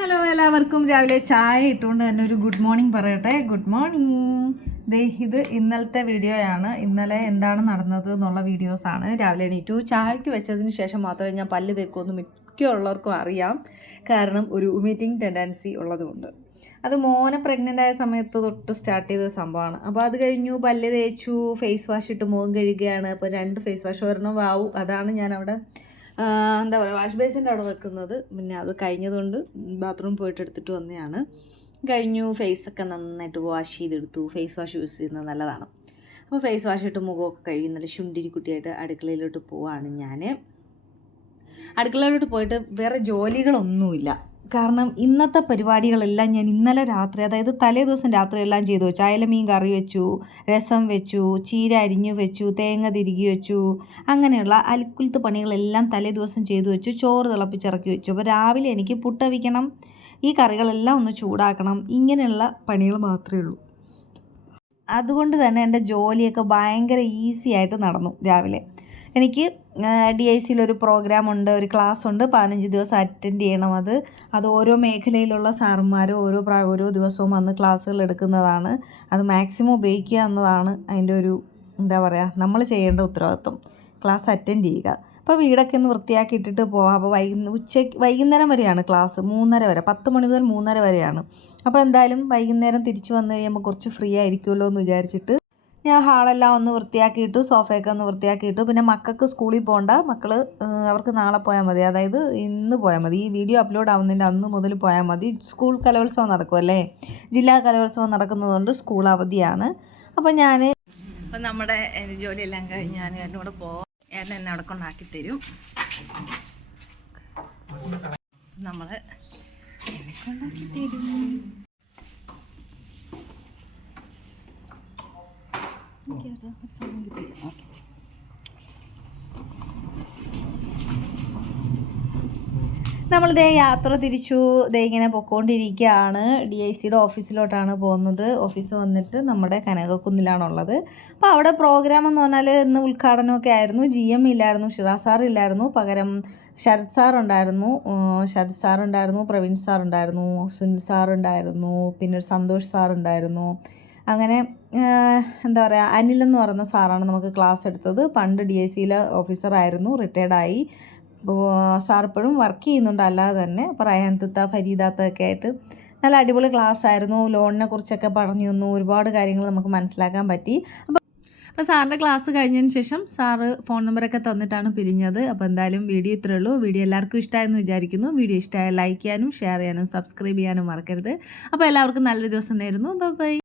Hello, എല്ലാവർക്കും രാവിലെ ചായ ഇട്ടുകൊണ്ട് തന്നെ ഒരു ഗുഡ് മോർണിംഗ് പറയട്ടെ. Good morning. ഇത് ഇന്നലത്തെ വീഡിയോയാണ്. ഇന്നലെ എന്താണ് നടന്നത് എന്നുള്ള വീഡിയോസാണ്. രാവിലെ എണീറ്റു, ചായക്ക് വെച്ചതിന് ശേഷം മാത്രമേ ഞാൻ പല്ല് തേക്കുമെന്ന് മിക്കുള്ളവർക്കും അറിയാം. കാരണം ഒരു മീറ്റിംഗ് ടെൻഡൻസി ഉള്ളതുകൊണ്ട്. അത് മോനെ പ്രഗ്നൻ്റ് ആയ സമയത്ത് തൊട്ട് സ്റ്റാർട്ട് ചെയ്ത സംഭവമാണ്. അപ്പോൾ അത് കഴിഞ്ഞു, പല്ല് തേച്ചു, ഫേസ് വാഷ് ഇട്ട് മുഖം കഴുകുകയാണ്. അപ്പോൾ 2 ഫേസ് വാഷ് ഒരെണ്ണം വാവു, അതാണ് ഞാനവിടെ എന്താ പറയുക, വാഷ് ബേസിൻ്റെ അവിടെ വെക്കുന്നത്. പിന്നെ അത് കഴിഞ്ഞതുകൊണ്ട് ബാത്റൂം പോയിട്ട് എടുത്തിട്ട് വന്നതാണ്. കഴിഞ്ഞു, ഫേസൊക്കെ നന്നായിട്ട് വാഷ് ചെയ്തെടുത്തു. ഫേസ് വാഷ് യൂസ് ചെയ്യുന്നത് നല്ലതാണ്. അപ്പോൾ ഫേസ് വാഷ് ഇട്ട് മുഖമൊക്കെ കഴുകി നല്ല ശുണ്ടിരി കുട്ടിയായിട്ട് അടുക്കളയിലോട്ട് പോവാണ് ഞാൻ. അടുക്കളയിലോട്ട് പോയിട്ട് വേറെ ജോലികളൊന്നുമില്ല. കാരണം ഇന്നത്തെ പരിപാടികളെല്ലാം ഞാൻ ഇന്നലെ രാത്രി, അതായത് തലേ ദിവസം രാത്രി എല്ലാം ചെയ്തു വെച്ചു. അയലമീൻ കറി വെച്ചു, രസം വെച്ചു, ചീര അരിഞ്ഞു വെച്ചു, തേങ്ങ തിരുകി വെച്ചു. അങ്ങനെയുള്ള അൽക്കുലത്ത് പണികളെല്ലാം തലേ ദിവസം ചെയ്തു വെച്ചു. ചോറ് തിളപ്പിച്ചിറക്കി വെച്ചു. അപ്പോൾ രാവിലെ എനിക്ക് പുട്ടവിക്കണം, ഈ കറികളെല്ലാം ഒന്ന് ചൂടാക്കണം. ഇങ്ങനെയുള്ള പണികൾ മാത്രമേ ഉള്ളൂ. അതുകൊണ്ട് തന്നെ എൻ്റെ ജോലിയൊക്കെ ഭയങ്കര ഈസി ആയിട്ട് നടന്നു. രാവിലെ എനിക്ക് DICയിലൊരു പ്രോഗ്രാമുണ്ട്, ഒരു ക്ലാസ് ഉണ്ട്. 15 ദിവസം അറ്റൻഡ് ചെയ്യണം. അത് ഓരോ മേഖലയിലുള്ള സാറുമാർ ഓരോ ദിവസവും വന്ന് ക്ലാസ്സുകൾ എടുക്കുന്നതാണ്. അത് മാക്സിമം ഉപയോഗിക്കുക എന്നതാണ് അതിൻ്റെ ഒരു എന്താ പറയുക, നമ്മൾ ചെയ്യേണ്ട ഉത്തരവാദിത്വം. ക്ലാസ് അറ്റൻഡ് ചെയ്യുക. അപ്പോൾ വീടൊക്കെ ഒന്ന് വൃത്തിയാക്കി ഇട്ടിട്ട് പോകാം. അപ്പോൾ വൈകുന്നേരം വരെയാണ് ക്ലാസ്, 3:30 വരെ, 10 മണി മുതൽ 3:30 വരെയാണ്. അപ്പോൾ എന്തായാലും വൈകുന്നേരം തിരിച്ചു വന്നു കഴിയുമ്പോൾ കുറച്ച് ഫ്രീ ആയിരിക്കുമല്ലോ എന്ന് വിചാരിച്ചിട്ട് ഞാൻ ഹാളെല്ലാം ഒന്ന് വൃത്തിയാക്കിയിട്ടു, സോഫയൊക്കെ ഒന്ന് വൃത്തിയാക്കിയിട്ടു. പിന്നെ മക്കൾക്ക് സ്കൂളിൽ പോകണ്ട, അവർക്ക് നാളെ പോയാൽ മതി, അതായത് ഇന്ന് പോയാൽ മതി. ഈ വീഡിയോ അപ്ലോഡ് ആവുന്നതിൻ്റെ അന്ന് മുതൽ പോയാൽ മതി. സ്കൂൾ കലോത്സവം നടക്കുമല്ലേ, ജില്ലാ കലോത്സവം നടക്കുന്നതുകൊണ്ട് സ്കൂൾ അവധിയാണ്. അപ്പം നമ്മുടെ ജോലിയെല്ലാം കഴിഞ്ഞ് ഞാൻ എന്നോട് പോവാം. എന്നെ അവിടെ കൊണ്ടാക്കി തരും. നമ്മൾ എന്നെ കൊണ്ടാക്കി തരും. നമ്മളിതേ യാത്ര തിരിച്ചു ഇങ്ങനെ പൊയ്ക്കൊണ്ടിരിക്കുകയാണ്. DICയുടെ ഓഫീസിലോട്ടാണ് പോകുന്നത്. ഓഫീസ് വന്നിട്ട് നമ്മുടെ കനകക്കുന്നിലാണുള്ളത്. അപ്പോൾ അവിടെ പ്രോഗ്രാം എന്ന് പറഞ്ഞാൽ ഇന്ന് ഉദ്ഘാടനമൊക്കെ ആയിരുന്നു. GM ഇല്ലായിരുന്നു, ഷിറാസ് സാർ ഇല്ലായിരുന്നു, പകരം ശരത് സാറുണ്ടായിരുന്നു, പ്രവീൺ സാറുണ്ടായിരുന്നു, സുനിൽ സാറുണ്ടായിരുന്നു, പിന്നെ സന്തോഷ് സാറുണ്ടായിരുന്നു. അങ്ങനെ എന്താ പറയുക, അനിൽ എന്ന് പറയുന്ന സാറാണ് നമുക്ക് ക്ലാസ് എടുത്തത്. പണ്ട് DICയിലെ ഓഫീസറായിരുന്നു, റിട്ടയർഡായി. സാർ ഇപ്പോഴും വർക്ക് ചെയ്യുന്നുണ്ട് അല്ലാതെ തന്നെ. അപ്പോൾ റയാൻ തിത്ത, ഫരീദാത്ത ഒക്കെ ആയിട്ട് നല്ല അടിപൊളി ക്ലാസ് ആയിരുന്നു. ലോണിനെ കുറിച്ചൊക്കെ പറഞ്ഞു തന്നു. ഒരുപാട് കാര്യങ്ങൾ നമുക്ക് മനസ്സിലാക്കാൻ പറ്റി. അപ്പോൾ സാറിൻ്റെ ക്ലാസ് കഴിഞ്ഞതിന് ശേഷം സാറ് ഫോൺ നമ്പറൊക്കെ തന്നിട്ടാണ് പിരിഞ്ഞത്. അപ്പോൾ എന്തായാലും വീഡിയോ ഇത്രയേ ഉള്ളൂ. വീഡിയോ എല്ലാവർക്കും ഇഷ്ടമായെന്ന് വിചാരിക്കുന്നു. വീഡിയോ ഇഷ്ടമായ ലൈക്ക് ചെയ്യാനും ഷെയർ ചെയ്യാനും സബ്സ്ക്രൈബ് ചെയ്യാനും മറക്കരുത്. അപ്പോൾ എല്ലാവർക്കും നല്ലൊരു ദിവസം നേരുന്നു. ബൈ.